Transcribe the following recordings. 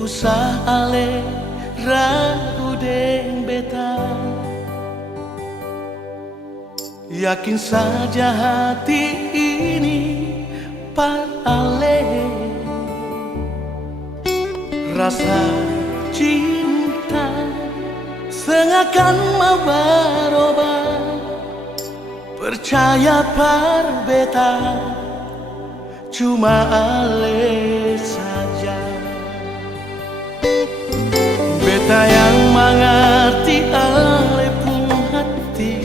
usah ale ragu deng beta. Yakin saja hati ini par ale, rasa cinta sengakan mau berubah. Percaya par beta cuma ale saja. Beta yang mengerti ale pun hati,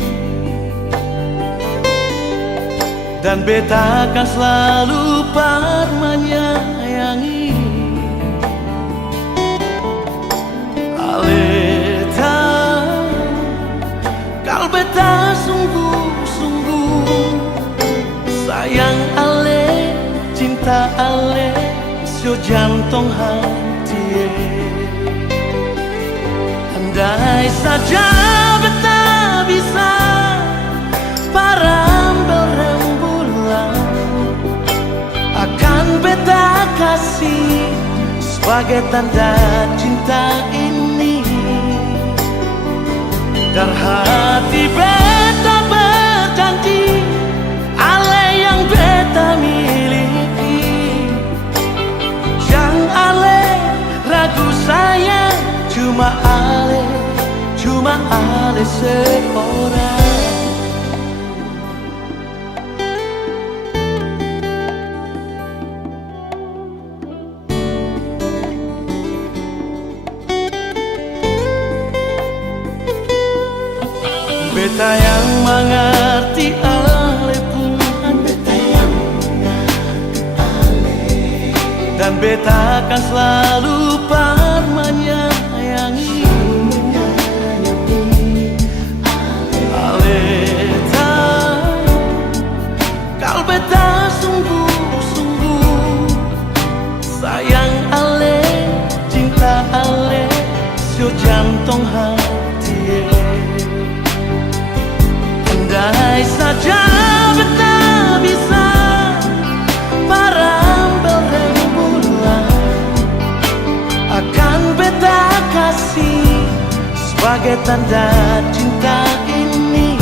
dan beta akan selalu par menyayangi. Ale tahu kalau beta sungguh-sungguh sayang ale, cinta ale, sio jantung hati. Andai saja beta bisa parambel rembulan, akan beta kasih sebagai tanda cinta ini. Dar hati beta berjanji, ale yang beta miliki. Jangan ale ragu sayang, cuma ale seorang. Beta yang mengerti ale pun hati, dan beta akan selalu par menyayangi. Ale tahu kalau beta sungguh-sungguh sayang ale, cinta ale, sio jantung hati. Andai saja beta bisa parambel rembulan, akan beta kasih sebagai tanda cinta ini.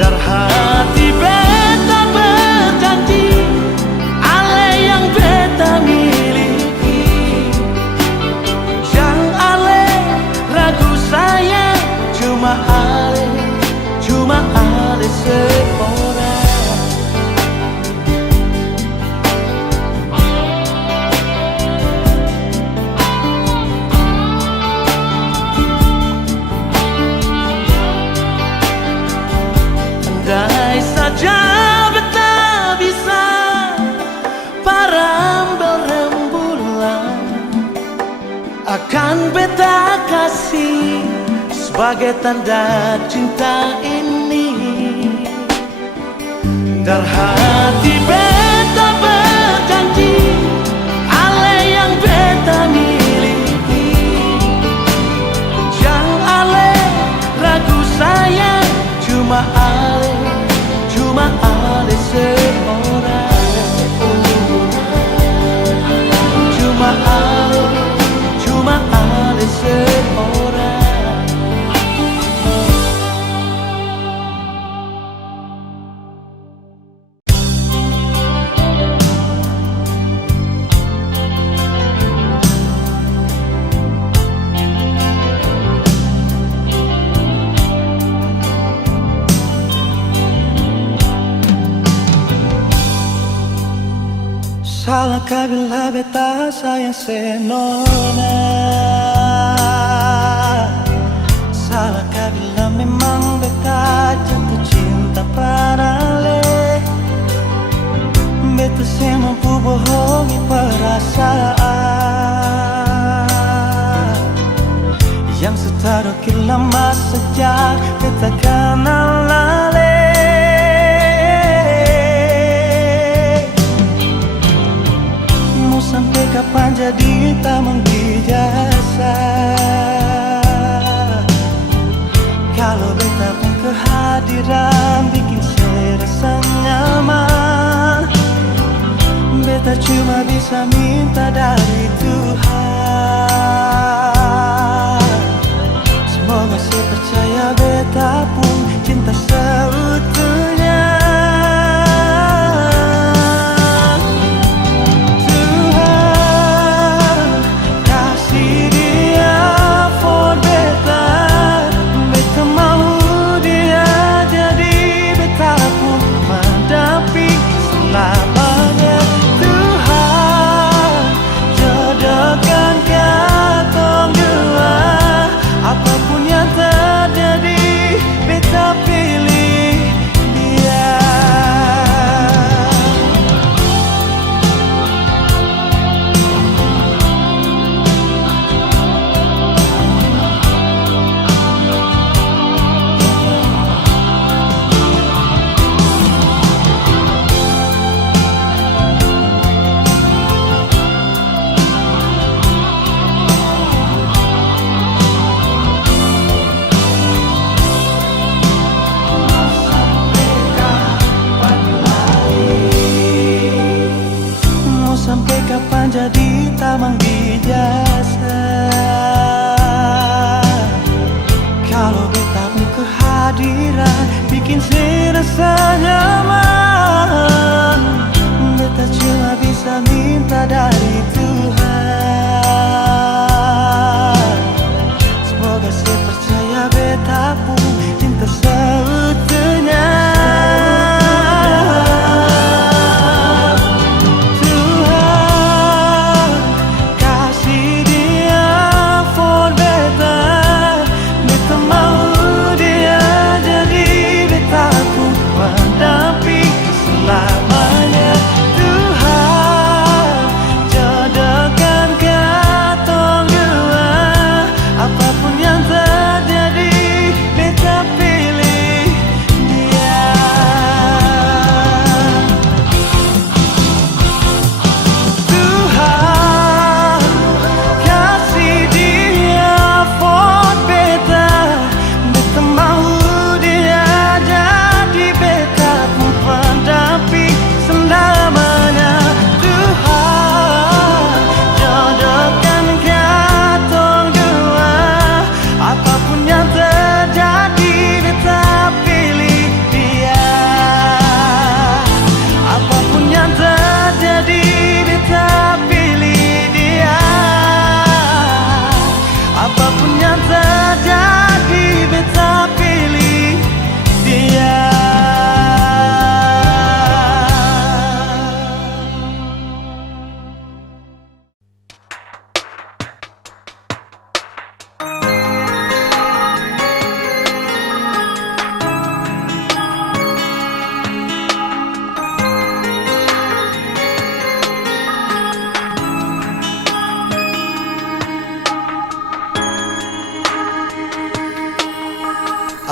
Dar hati beta berjanji, ale yang beta miliki. Jangan ale ragu sayang, cuma ale seorang. Andai saja beta bisa parambel rembulan, akan beta kasih sebagai tanda cinta ini. Dar hati beta berjanji, ale yang beta miliki. Jangan ale ragu sayang, cuma ale seorang. Cuma ale seorang. Salahkah bila beta sayang senona? Salahkah bila memang beta jatuh cinta pada ale? Beta saya mampu bohongi perasaan yang setadok lama sejak beta kenal ale. Sampai kapan jadi tamang di jasa? Kalau beta pun kehadiran bikin serasa nyaman. Beta beta cuma bisa minta dari Tuhan. Semoga saya percaya beta pun cinta seutuhnya. Tuhan kasih dia for beta. Beta mau dia jadi beta pun mendamping selamanya. Tuhan jodohkan katong dua. Apapun yang terjadi beta pilih dia. Mau sampai kapan jadi tamang dijasa? Kalau beta pun kehadiran bikin saya rasa nyaman. Beta cuma bisa minta dari Tuhan. Semoga saya percaya beta pun cinta seutuhnya.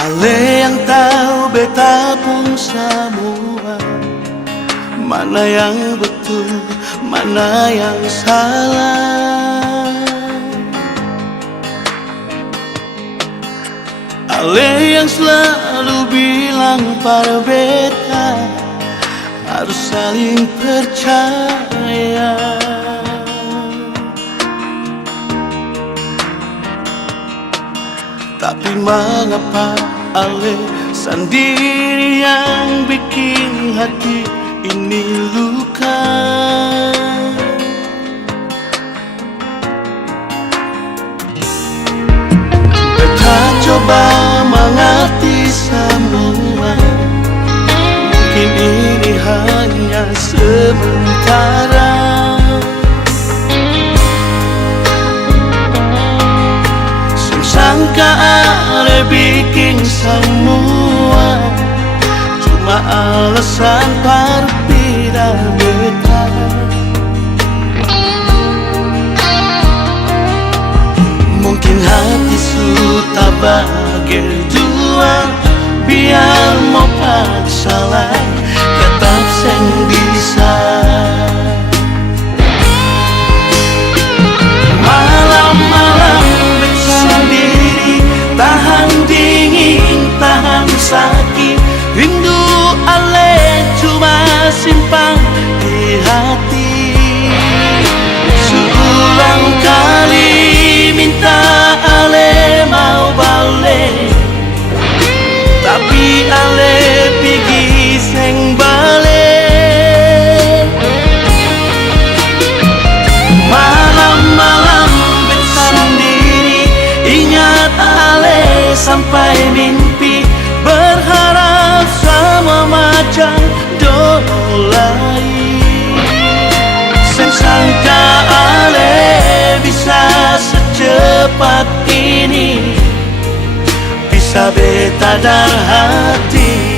Ale yang tahu beta pun semua, mana yang betul, mana yang salah. Ale yang selalu bilang pada beta harus saling percaya. Tapi mengapa Ale sendiri yang bikin hati ini luka? Beta coba mengerti semua, mungkin ini hanya sementara. Sangka Ale bikin semua cuma alasan berbeda beta. Mungkin hati sudah bagi dua, biar mau paksa lah tetap seng bisa. Malam-malam sendiri, tahan dingin, tahan sakit. Rindu Ale cuma simpan di hati. sampai mimpi, berharap sama macam dolai. Sen sangka ale bisa secepat ini, bisa beta dar hati.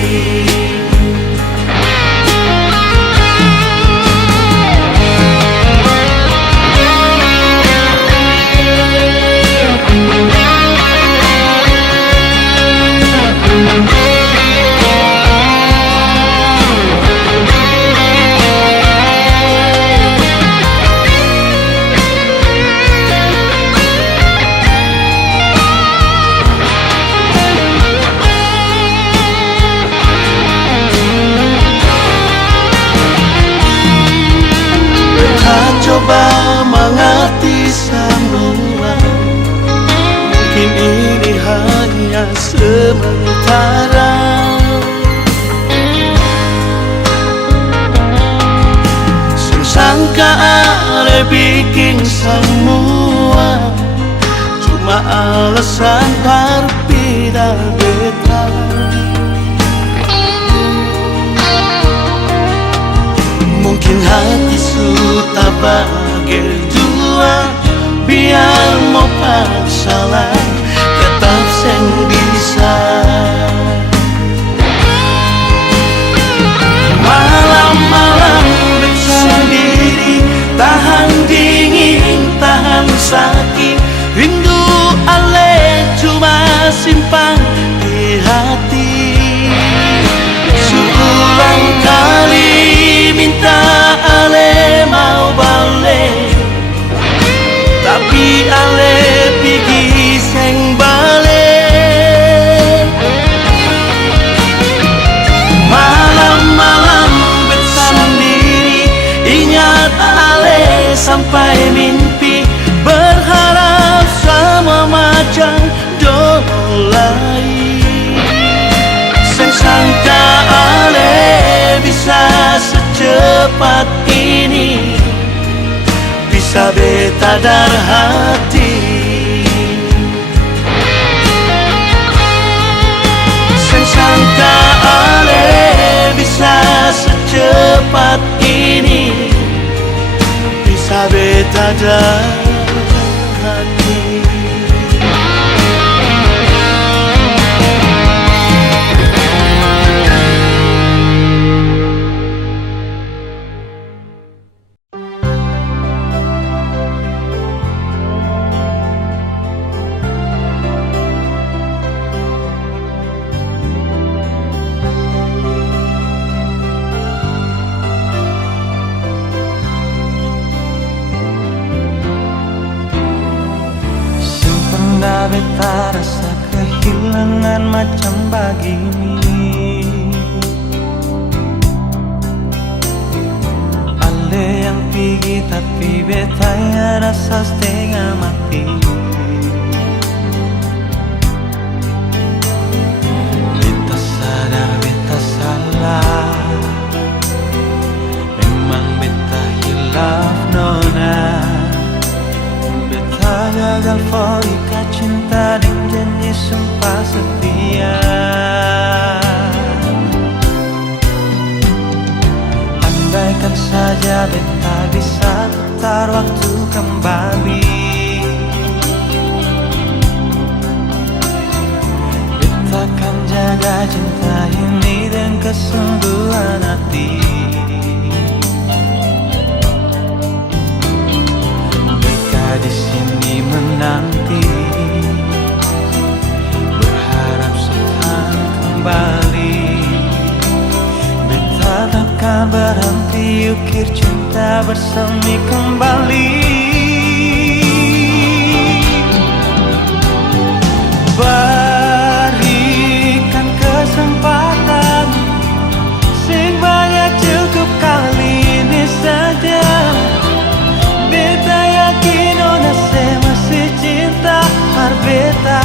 Coba mengerti semua, mungkin ini hanya sementara. Sangka ale bikin semua cuma alasan berbeda beta. Mungkin hati sudah bagai dua, biar mau paksalah tetap seng bisa. Malam-malam bersendiri, tahan dingin, tahan sakit, rindu ale cuma simpan di hati. Seulang kali minta ale mau balik, tapi ale pergi seng balik. Malam-malam bersendiri, ingat ale sampai mimpi, berharap sama macam dolai. Sen sangka ale bisa secepat ini, bisa beta dar hati. Sen sangka ale bisa secepat ini, bisa beta dar hati. Beta rasa kehilangan macam begini. Ale yang pergi tapi beta yang rasa setengah mati. Beta sadar beta salah, memang beta hilaf nona. Beta gagal ikat cinta dan janji sumpah setia. Andaikan saja beta bisa putar waktu kembali, beta akan jaga cinta ini dengan kesungguhan hati. Di sini menanti, berharap setan kembali. Beta takkan berhenti ukir cinta bersemi kembali. Berikan kesempatan, sing banyak cukup kali ini saja. Beta yakin ona masih cinta beta.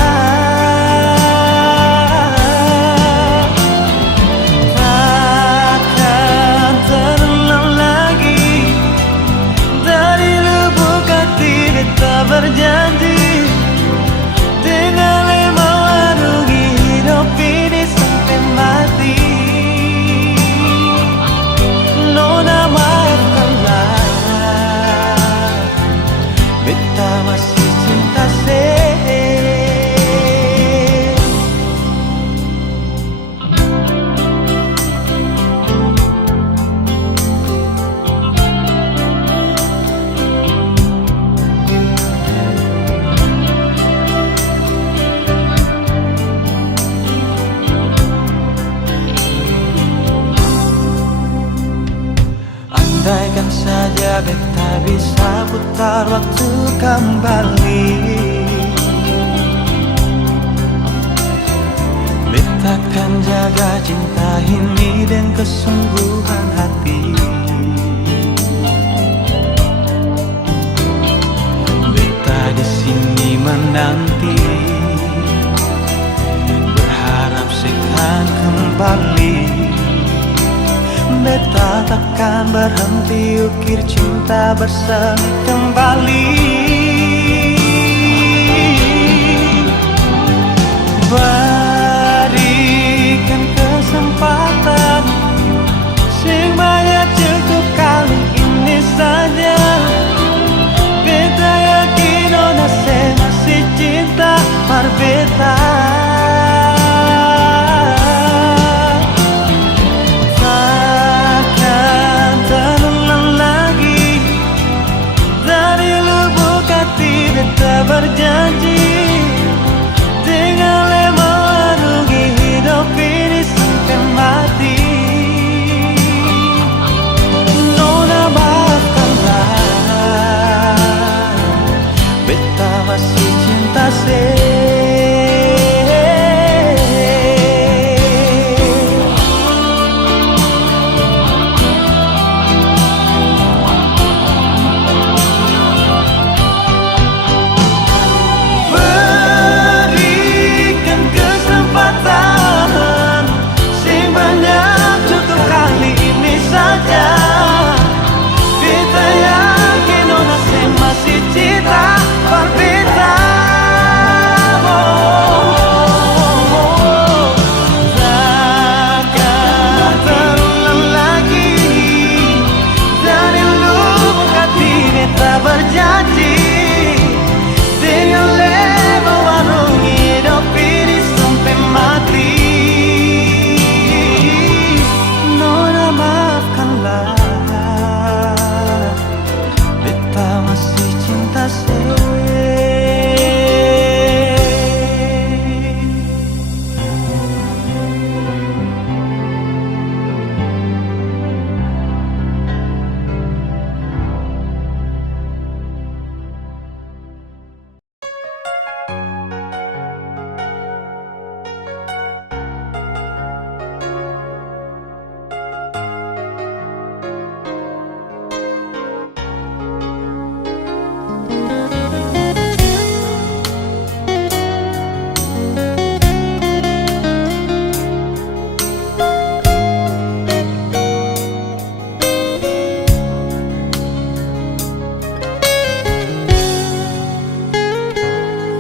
Takkan terulang lagi, dari lubuk hati beta berjanji, dengan lima waru beta bisa putar waktu kembali. Beta akan jaga cinta ini dengan kesungguhan hati. Beta di sini menanti, berharap sekan kembali. Beta takkan berhenti ukir cinta bersemi kembali. Berikan kesempatan sing banyak cukup kali ini saja. Beta yakin ona masih cinta par beta. Berjanji dengan memenuhi hidup ini sampai mati. Nona maafkanlah, beta masih cinta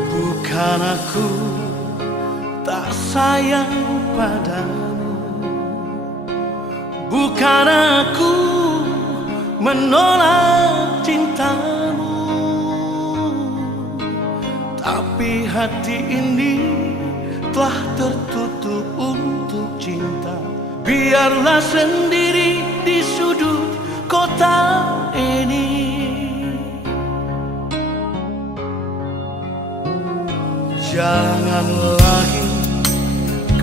Bukan aku tak sayang padamu, bukan aku menolak cintamu, tapi hati ini telah tertutup untuk cinta. Biarlah sendiri di sudut kota ini. Jangan lagi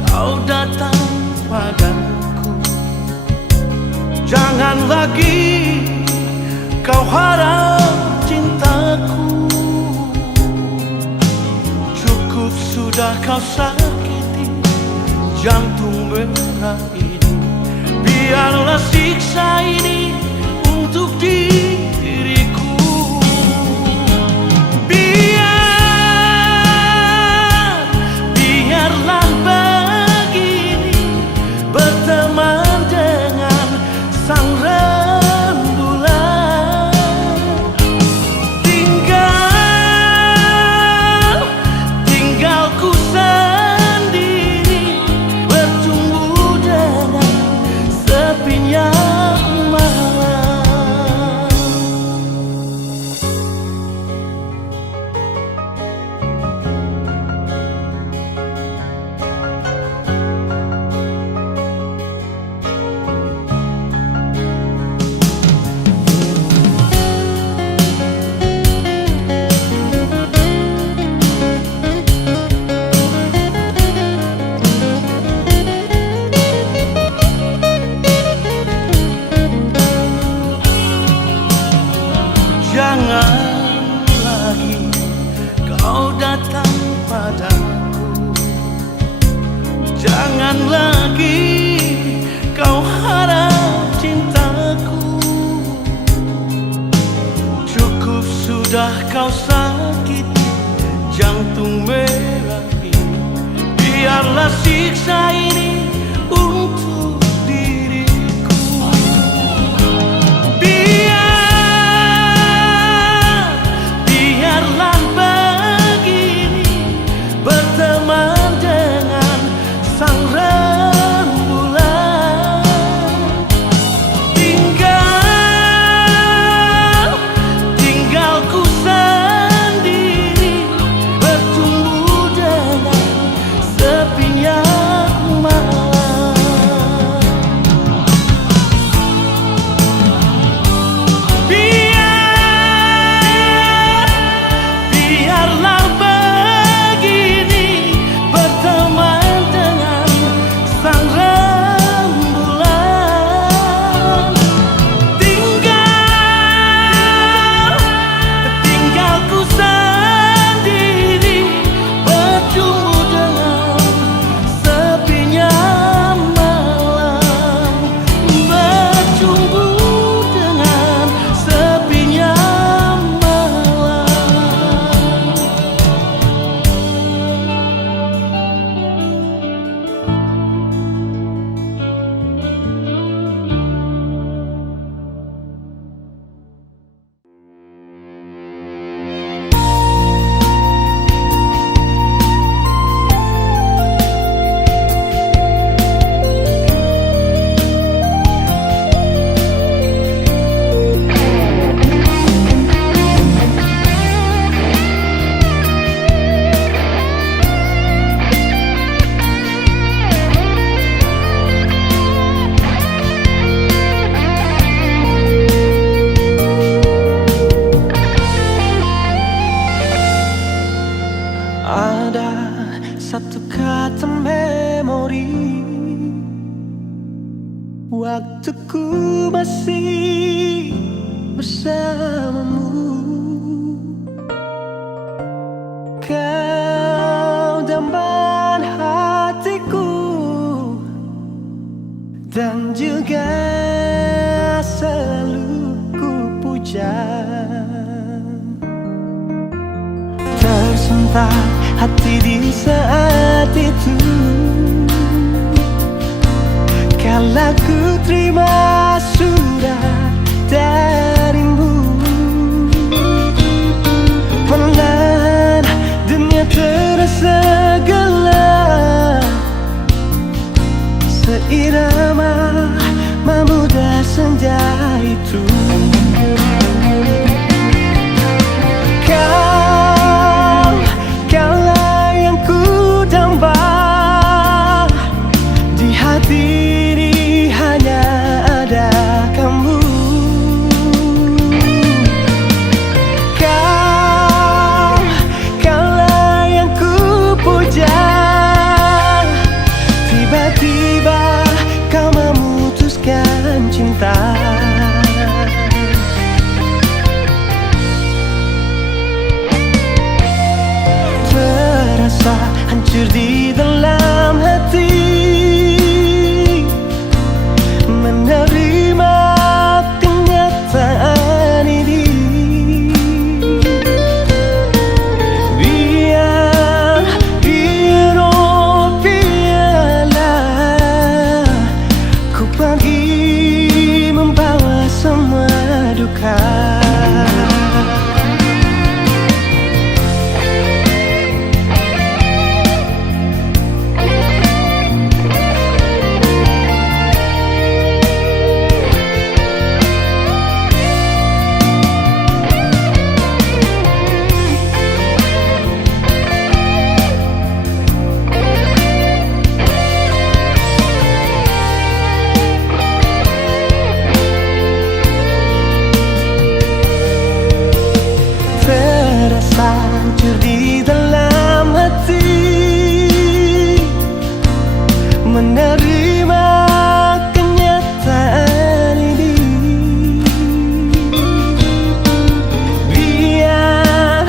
kau datang padaku, jangan lagi kau harap cintaku. Cukup sudah kau sakiti jantung merah ini. Biarlah siksa ini untuk diriku. Biarlah begini berteman dengan sang rembulan. Tinggalku sendiri bertumbuh dengan sepinya malam. datang padaku. Jangan lagi kau harap cintaku. Cukup sudah kau sakiti jantung merah ini. Biarlah siksa ini untuk diriku. Biarlah begini, berteman dengan sang rembulan. Tinggal ku sendiri, bertumbuh dengan sepinya malam. Biarlah begini, berteman dengan sang rembulan. Tinggal ku sendiri, bertumbuh dengan sepinya malam. Bertumbuh dengan sepinya malam. Ada satu kata memori, waktuku masih bersamamu. Kau dambahan hatiku dan juga selalu ku puja. Tersentak hati di saat itu, kala ku terima surat darimu. Perlahan dunia terasa gelap, seirama memudah senja itu. Kaulah yang ku damba, di hati ini hanya ada kamu. Kaulah yang ku puja, tiba-tiba kau memutuskan cinta. Terasa hancur di dalam hati, menerima kenyataan ini. Biarlah ku pergi membawa semua duka. Hancur di dalam hati, menerima kenyataan ini. Biar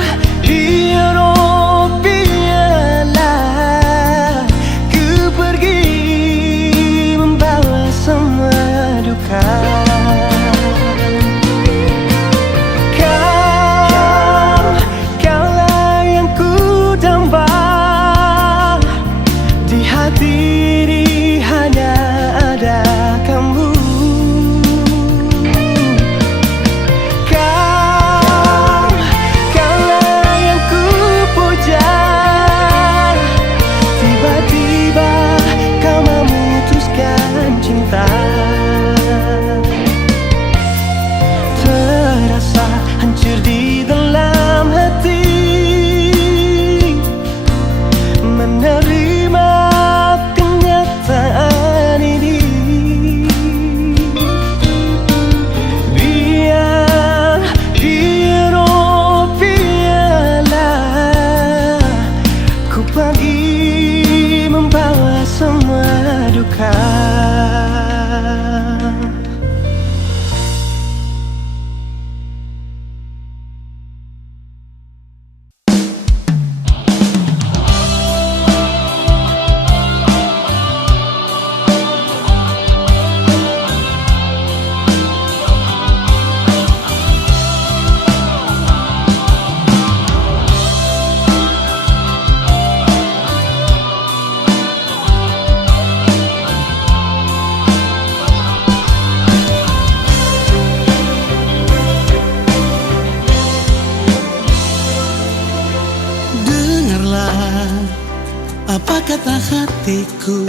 apa kata hatiku.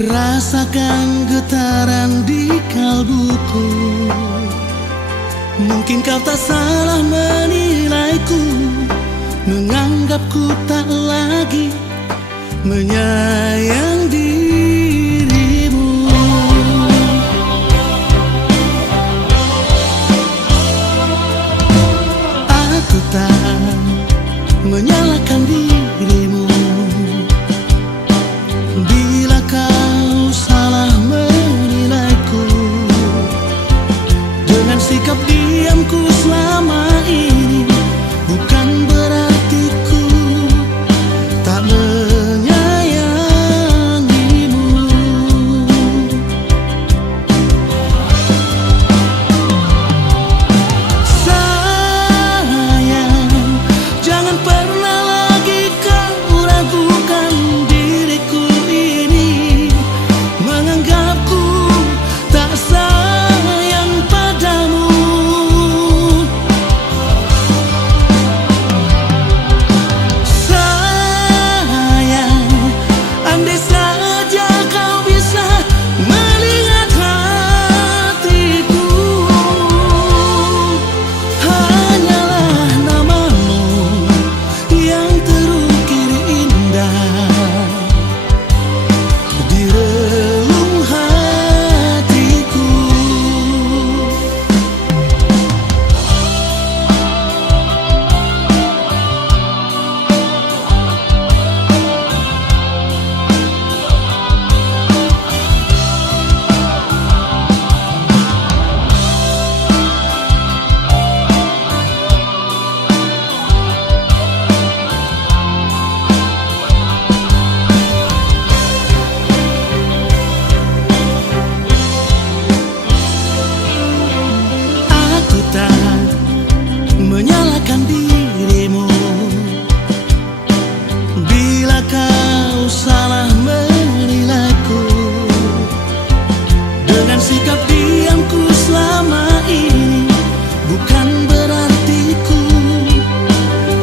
Rasakan getaran di kalbuku. Mungkin kau tak salah menilaiku, menganggapku tak lagi menyayang dirimu. Aku tak menyalahkan dirimu bila kau salah menilaiku. Dengan sikap diamku selama ini, bukan berarti ku tak menyayangimu. Sayang, jangan pernah lagi kau ragukan diriku ini, menganggapku tak sayang padamu. Sayang, andai saja kau bisa melihat hatiku, hanyalah namamu yang terukir indah di relung hatiku. Aku tak menyalahkan dirimu bila kau salah menilaiku. Dengan sikap diamku selama ini, bukan berarti ku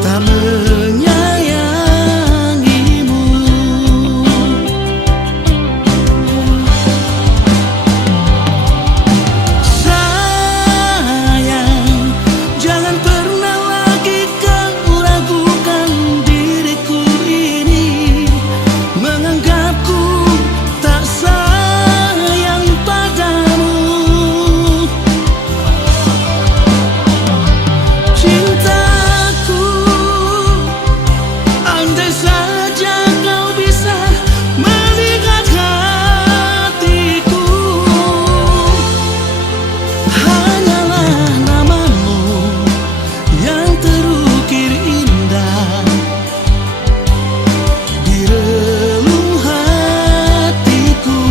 tak menyayangimu. Sayang, jangan pernah lagi kau ragukan diriku ini, menganggapku tak sayang padamu. Cintaku, andai saja kau bisa melihat hatiku, hanyalah namamu yang terukir indah di relung hatiku.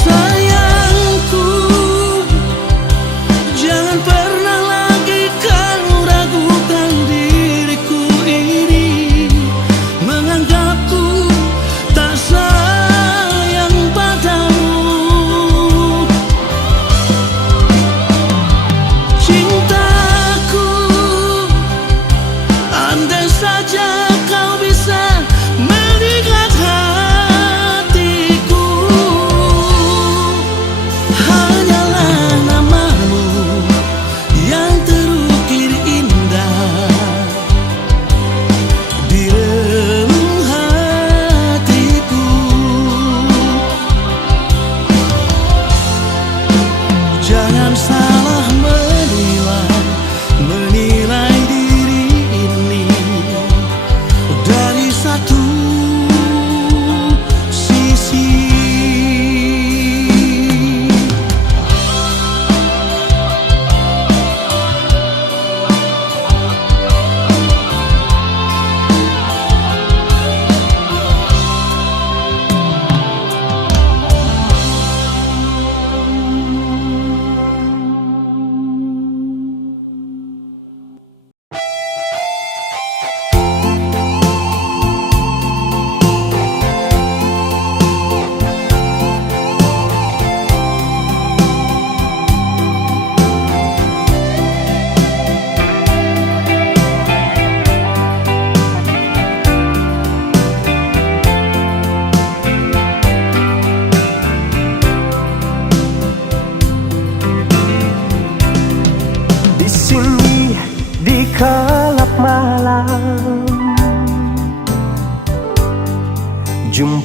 Sayangku, jangan pernah lagi kau ragukan diriku ini, menganggapku tak sayang padamu. Cintaku, andai saja kau bisa melihat hatiku, hanyalah namamu yang terukir indah di relung hatiku. Jangan salah menilai diri ini dari satu sisi.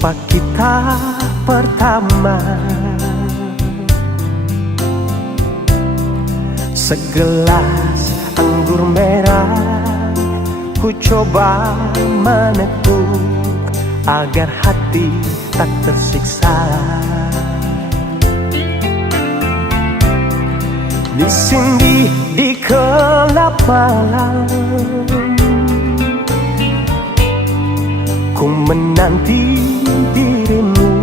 jumpa kita pertama. Segelas anggur merah ku coba meneguk agar hati tak tersiksa. Di sini di gelap malam ku menanti dirimu.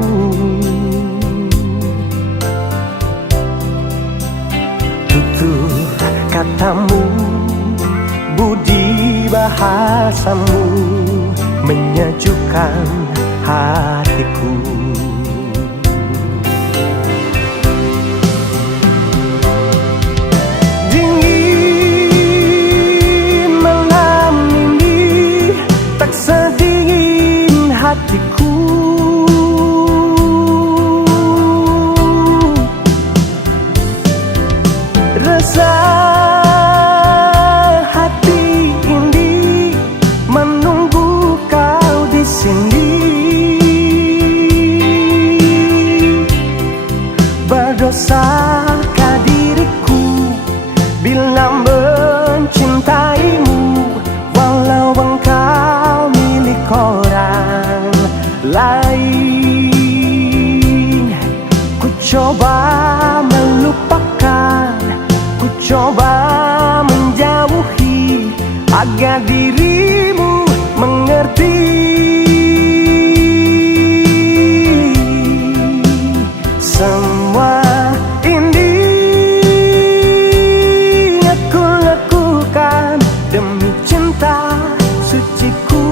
Tutur katamu, budi bahasamu menyejukkan hatiku. Dingin malam ini tak sedingin hatiku. Rasa hati ini menunggu kau di sini. Berdosakah diriku bila mencintaimu, walau engkau milik orang lain. Ku coba melupakan, ku coba menjauhi agar dirimu mengerti. Semua ini aku lakukan demi cinta suciku.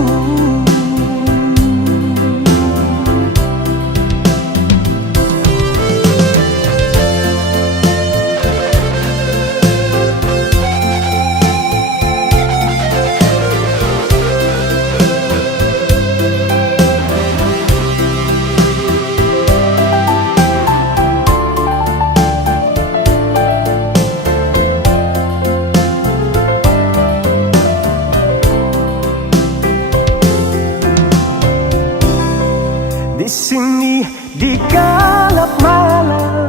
Di sini di gelap malam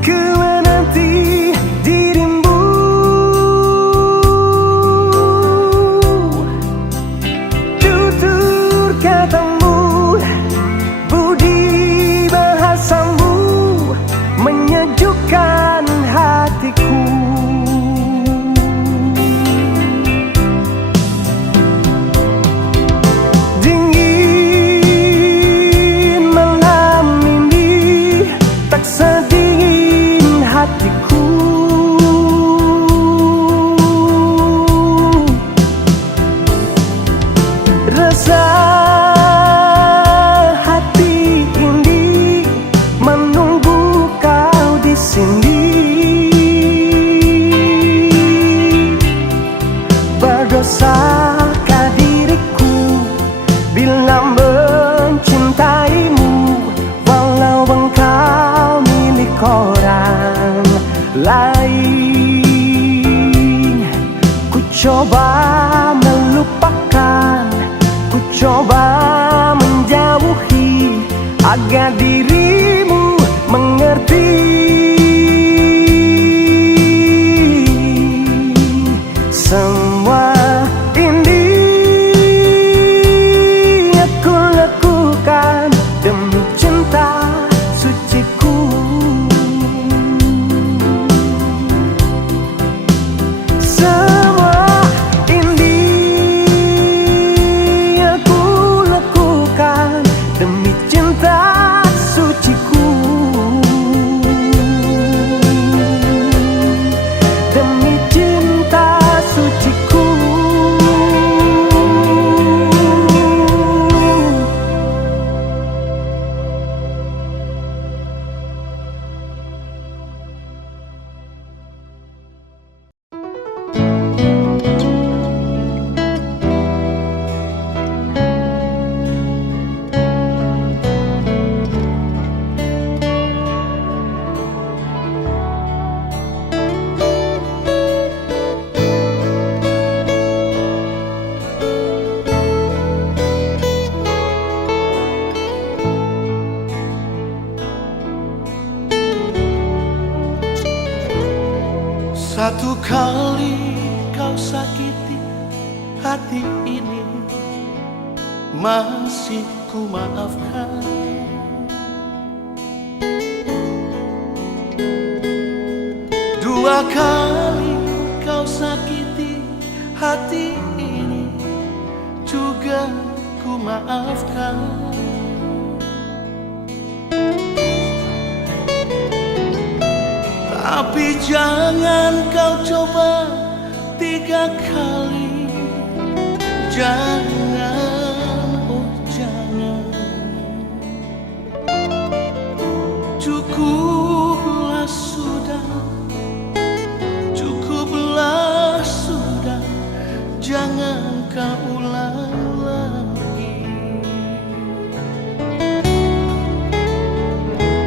ku menanti dirimu. Tutur katamu, budi bahasamu menyejukkan hatiku. Hatiku rasa hati ini menunggu kau di sini. Berdosakah diriku bila mencintaimu, walau engkau milik orang lain. Ku coba melupakan, ku coba menjauhi agar dirimu mengerti. Semua ini aku lakukan demi cinta suciku. Semua ini aku lakukan demi cinta suciku. Satu kali kau sakiti hati ini, masih ku maafkan. Dua kali kau sakiti hati ini, juga ku maafkan. Tapi jangan kau coba tiga kali. Jangan, oh jangan. Cukuplah sudah, cukuplah sudah. Jangan kau ulang lagi.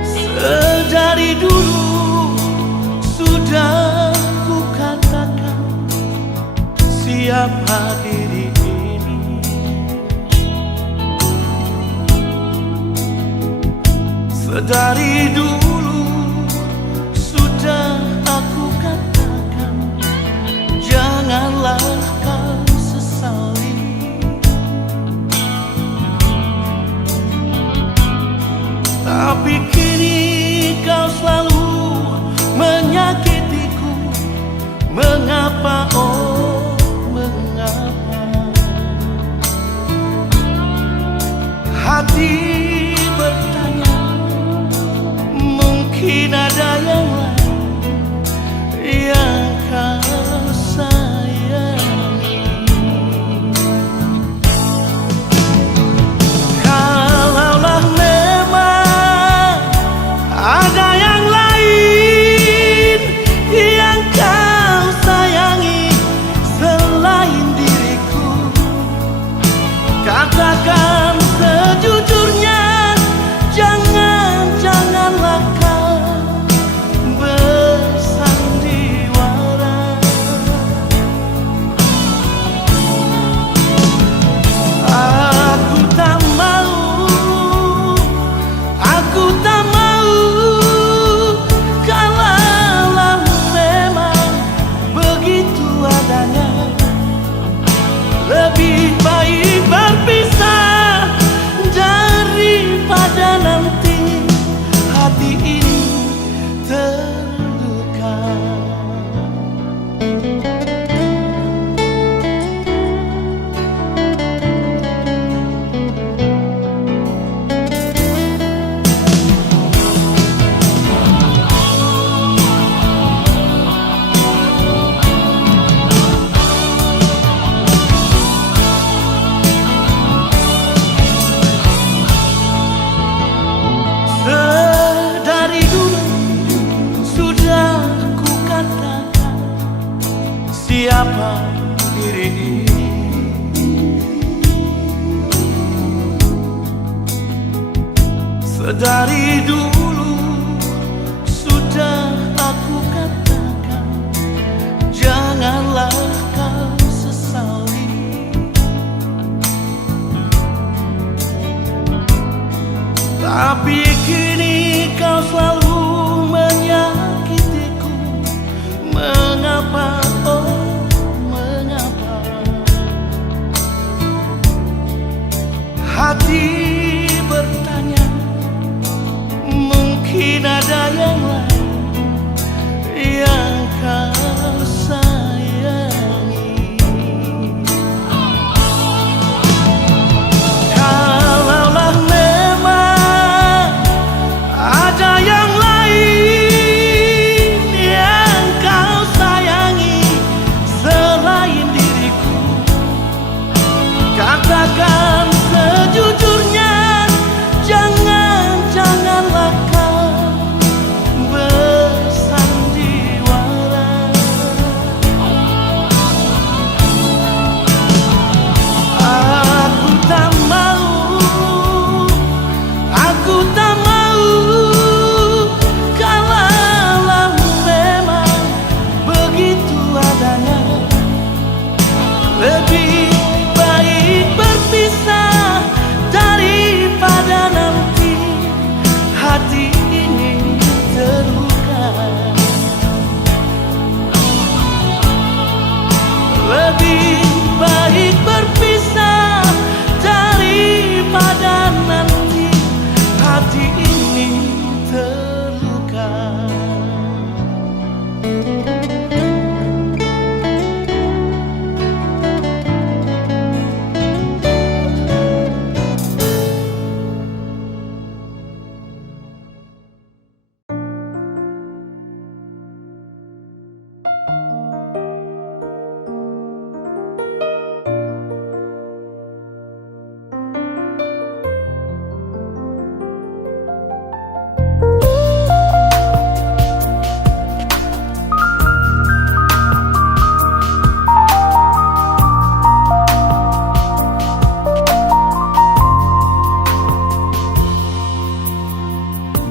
Sedari dulu sudah ku katakan, siapa diri ini. Sedari dulu sudah aku katakan, janganlah kau sesali. Tapi kini kau selalu menyakitiku. Mengapa, oh mengapa? Hati bertanya, mungkin ada yang lain yang kau sayangi. Kalaulah memang ada yang lain yang kau sayangi selain diriku, katakan sejujurnya. Janganlah kau bersandiwara. Aku tak mau, aku tak mau. Kalaulah memang begitu adanya, lebih baik berpisah daripada nanti hati ini terluka. Dari dulu sudah ku katakan, siapa diri ini. Sedari dulu sudah aku katakan, janganlah kau sesali. Tapi kini kau selalu menyakitiku. Mengapa, oh mengapa? Hati bertanya, mungkin ada yang lain yang kau sayangi. Kalaulah memang ada yang lain yang kau sayangi selain diriku, katakan sejujurnya. Janganlah kau bersandiwara.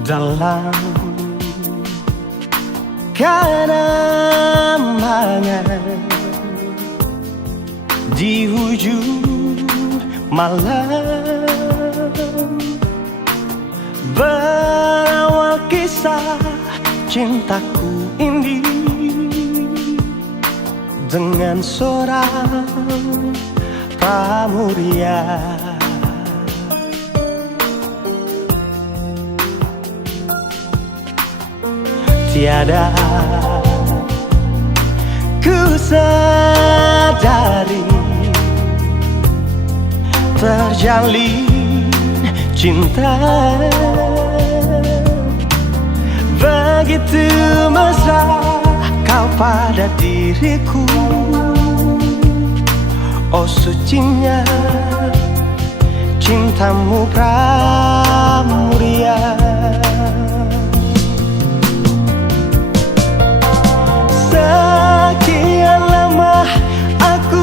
dalam kenangan di ujung malam, berawal kisah cintaku ini dengan seorang pramuria. Tiada ku sadari terjalin cinta begitu mesra kau pada diriku. Oh sucinya cintamu pramuria. Sekian lama aku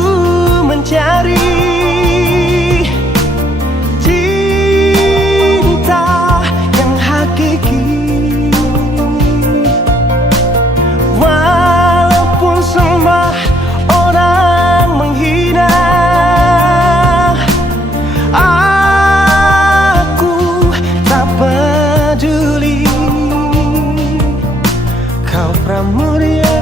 mencari cinta yang hakiki, walaupun semua orang menghina. Aku tak peduli, kau pramuria,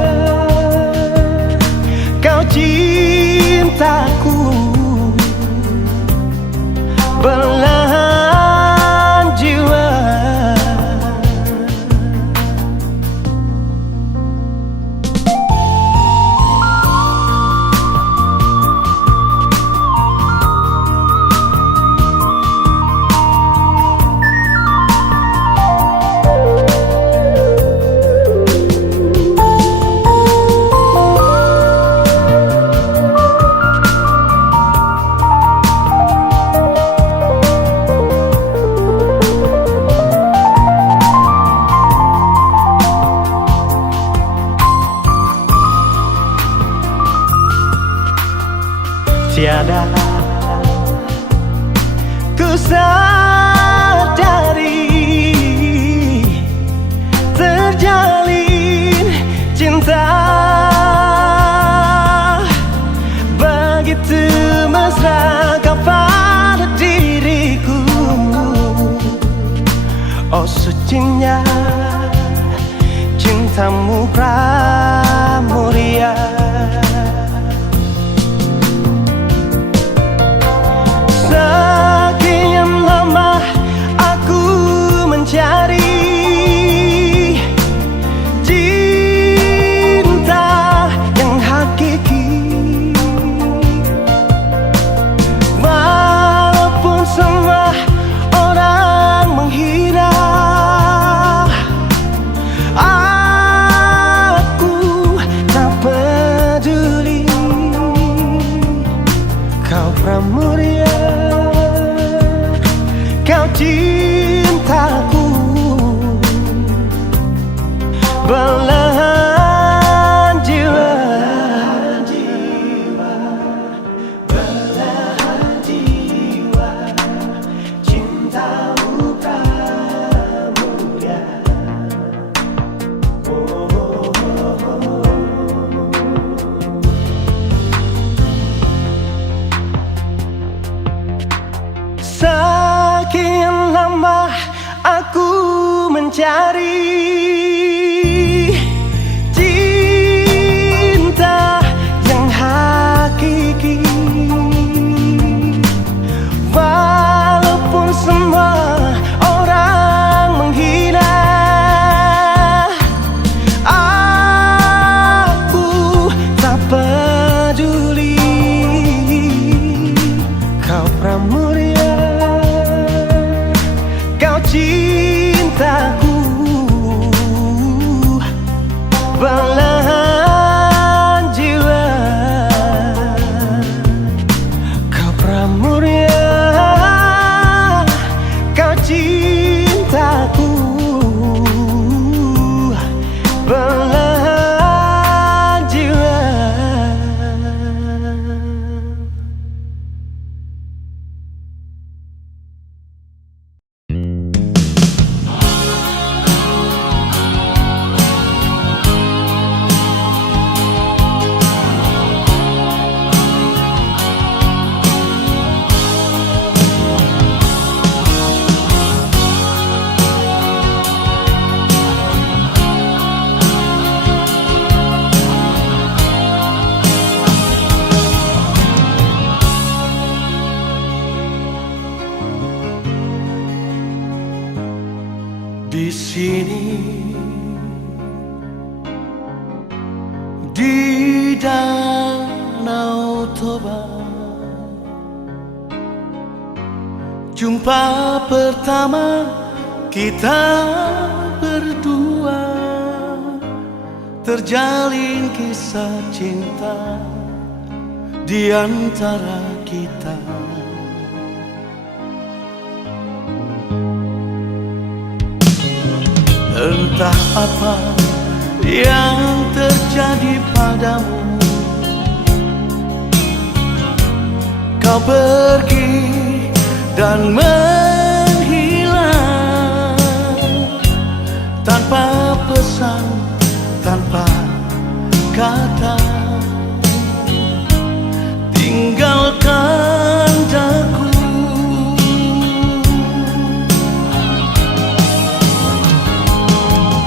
kau cintaku, belahan jiwa. Tiada ku sadari terjalin cinta begitu mesra kau pada diriku. Oh sucinya cintamu pramuria. Sekian lama aku mencari cinta yang hakiki, walaupun semua orang menghina. Aku tak peduli, kau pramuria, kau cintaku, belahan jiwa. Belahan jiwa, cintamu pramuria. Sekian lama aku mencari cinta yang hakiki, walaupun semua orang menghina. Aku tak peduli, kau pramuria, kau cintaku, di sini, di Danau Toba. Jumpa pertama kita berdua, terjalin kisah cinta di antara kita. Entah apa yang terjadi padamu, kau pergi dan menghilang tanpa pesan, tanpa kata, tinggalkan daku.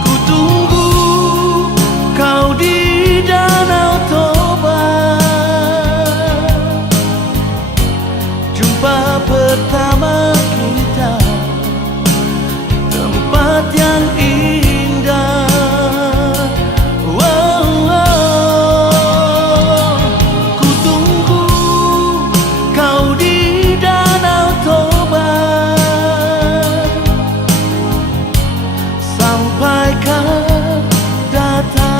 Ku tunggu kau di Danau Toba, jumpa pertama kita, tempat yang indah. Ku tunggu kau di Danau Toba, sampai kau datang.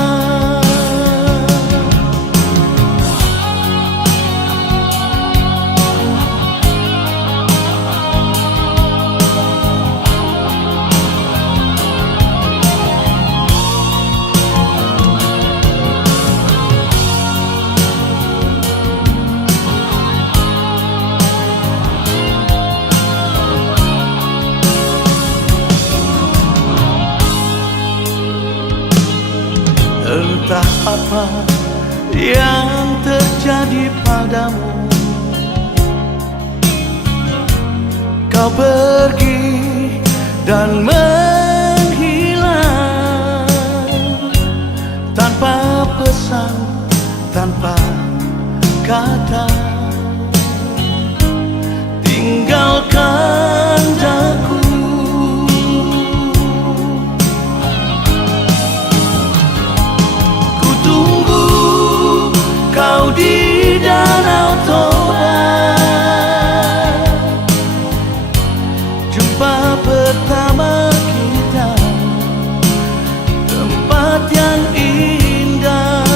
Entah apa yang terjadi padamu, kau pergi dan menghilang tanpa pesan, tanpa kata, tinggalkan daku. Kau di Danau Toba, jumpa pertama kita, tempat yang indah.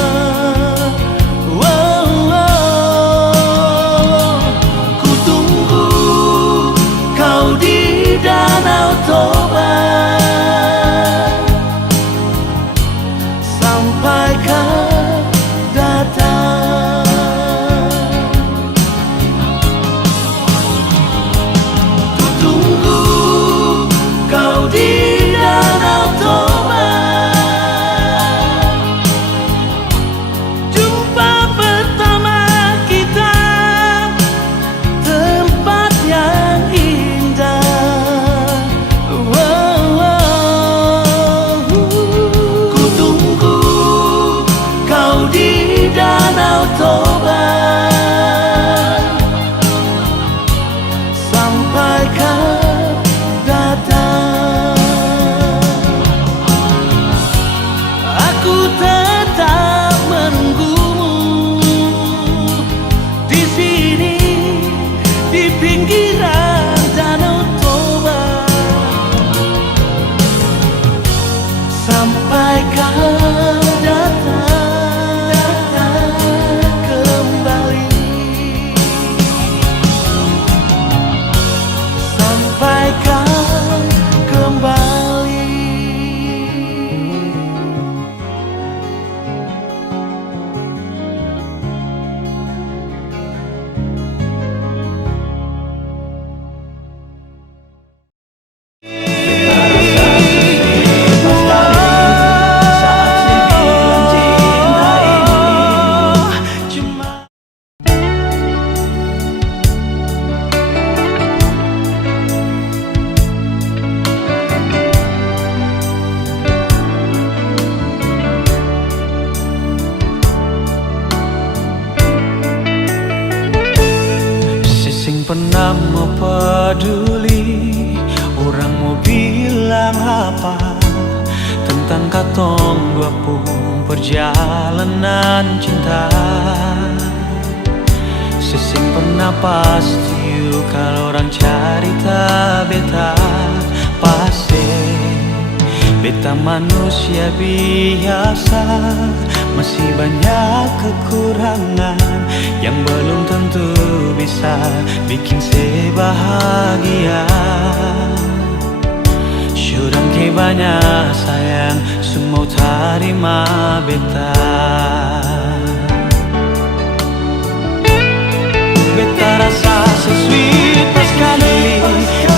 Ku tunggu kau di Danau Toba, sampai kau datang. Ku tunggu kau di Danau Toba, jumpa pertama kita, tempat yang indah. Ku tunggu kau di Danau Toba, sampai kau datang. Aku tetap menunggumu di sini, di pinggiran Danau Toba, sampai kau datang kembali, sampai kau kembali. tentang katong dua pun perjalanan cinta. Sesing pernah pasti kalau orang cerita beta pasti. Beta manusia biasa, masih banyak kekurangan yang belum tentu bisa bikin saya bahagia. Syurang ke banyak sayang, semua terima beta. Beta rasa so sweet pas kali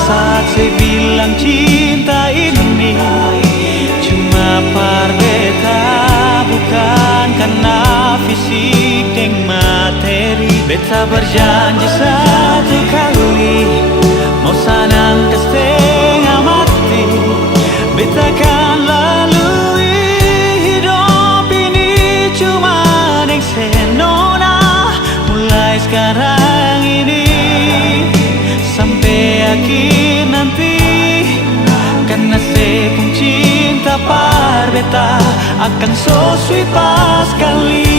saat saya bilang cinta ini cuma par beta, bukan karena fisik dan materi. Beta berjanji satu kali mau sanang ke setengah mati. Beta kan lalui hidup ini cuma yang senona. Mulai sekarang ini sampai akhir nanti, karena saya pun cinta par beta akan so sweet pas kali.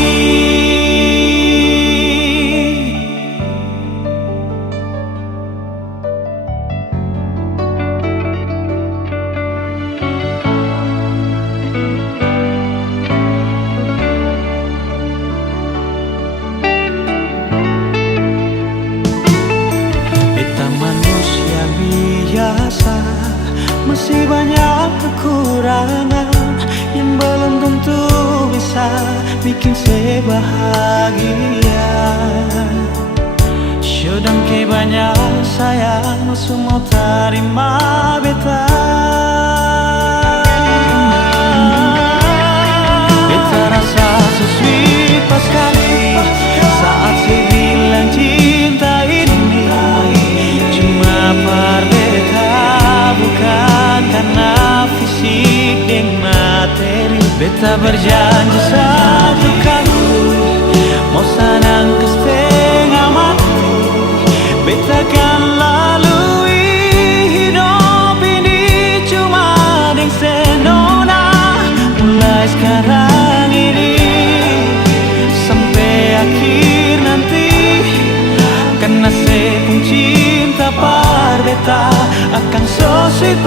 Biasa, masih banyak kekurangan yang belum tentu bisa bikin saya bahagia. Sudah ke banyak sayang, semua terima beta. Beta rasa so sweet pas kali saat saya bilang cinta ini cuma par beta, bukan karena fisik dan materi. Beta berjanji satu kali mau sanang ke setengah mati. Beta kan lalui hidup ini cuma dengan senona. Mulai sekarang ini sampai akhir nanti, karena saya pun cinta par beta akan so sweet.